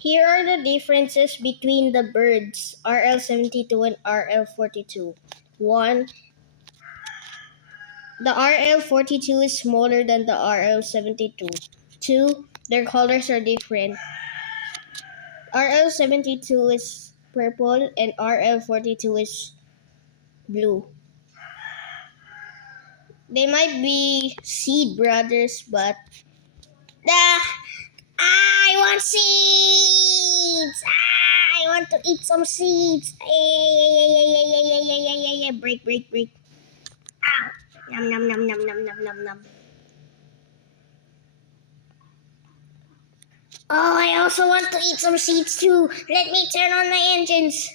Here are the differences between the birds RL72 and RL42. 1. The RL42 is smaller than the RL72. 2. Their colors are different. RL72 is purple and RL42 is blue. They might be seed brothers, but I want seeds. I want to eat some seeds. Break, break, break. Ow. Nom, nom, nom, nom, nom, nom, nom, nom. Oh, I also want to eat some seeds too. Let me turn on my engines.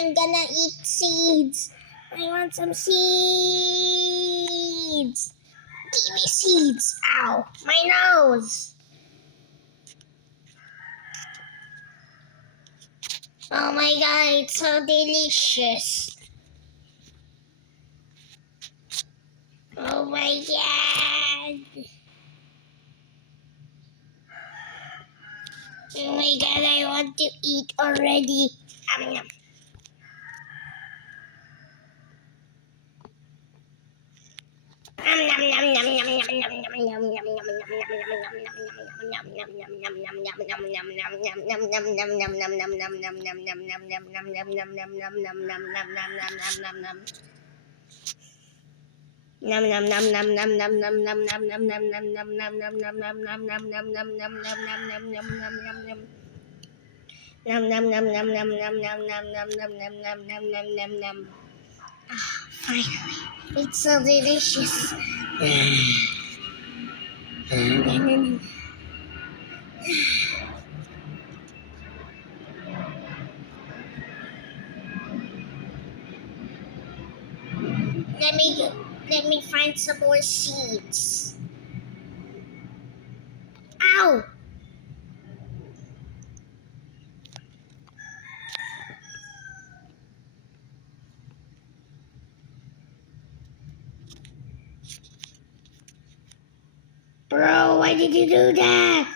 I'm gonna eat seeds. I want some seeds. Give me seeds. Ow, my nose. Oh my god, it's so delicious. Oh my god. Oh my god, I want to eat already. Nom, finally, it's so delicious. Let me let me find some more seeds. Ow! Bro, why did you do that?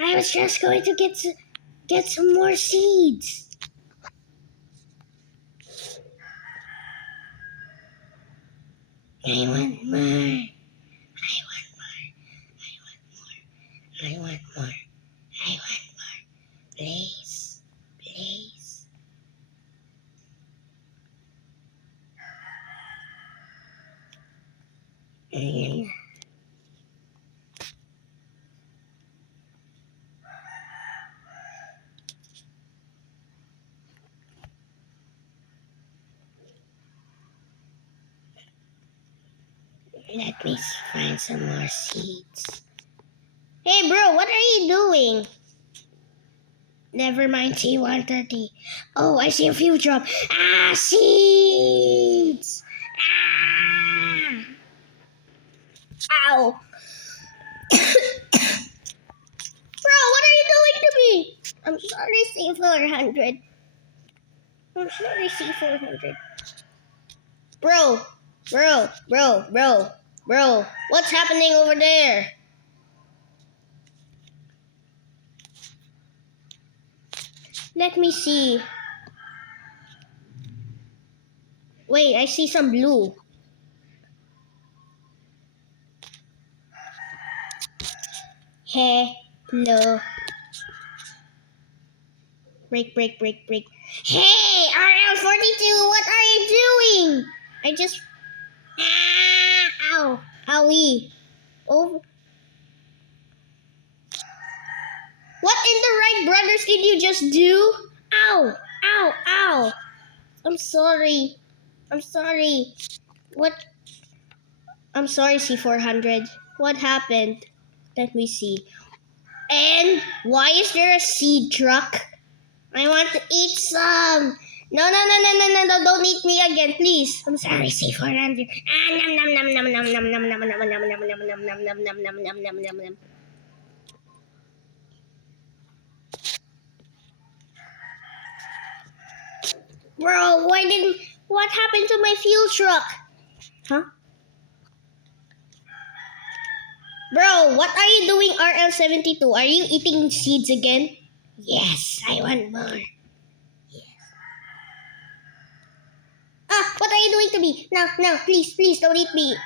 I was just going to get some more seeds. I want more. I want more. I want more. I want more. I want more. Please. Please. Let me find some more seeds. Hey bro, what are you doing? Never mind, T130. Oh, I see a few drop. Seeds! Ah! Ow! Bro, what are you doing to me? I'm sorry, C400. I'm sorry, C400. Bro, bro, what's happening over there? Let me see. Wait, I see some blue. Hello. Break, break, break, break. Hey, RL42, what are you doing? I just... Ow. Owie. Oh. What in the right, brothers, did you just do? Ow. Ow. Ow. I'm sorry. I'm sorry. What? I'm sorry, C400. What happened? Let me see. And why is there a seed truck? I want to eat some. No, don't eat me again, please. I'm sorry, C400. Nom nom nom nom nom nom nom nom nom nom nom nom nom nom nom nom nom nom nom nom. Bro, what happened to my fuel truck? Huh? Bro, what are you doing, RL72? Are you eating seeds again? Yes, I want more. Ah, what are you doing to me? No, no, please, please don't eat me.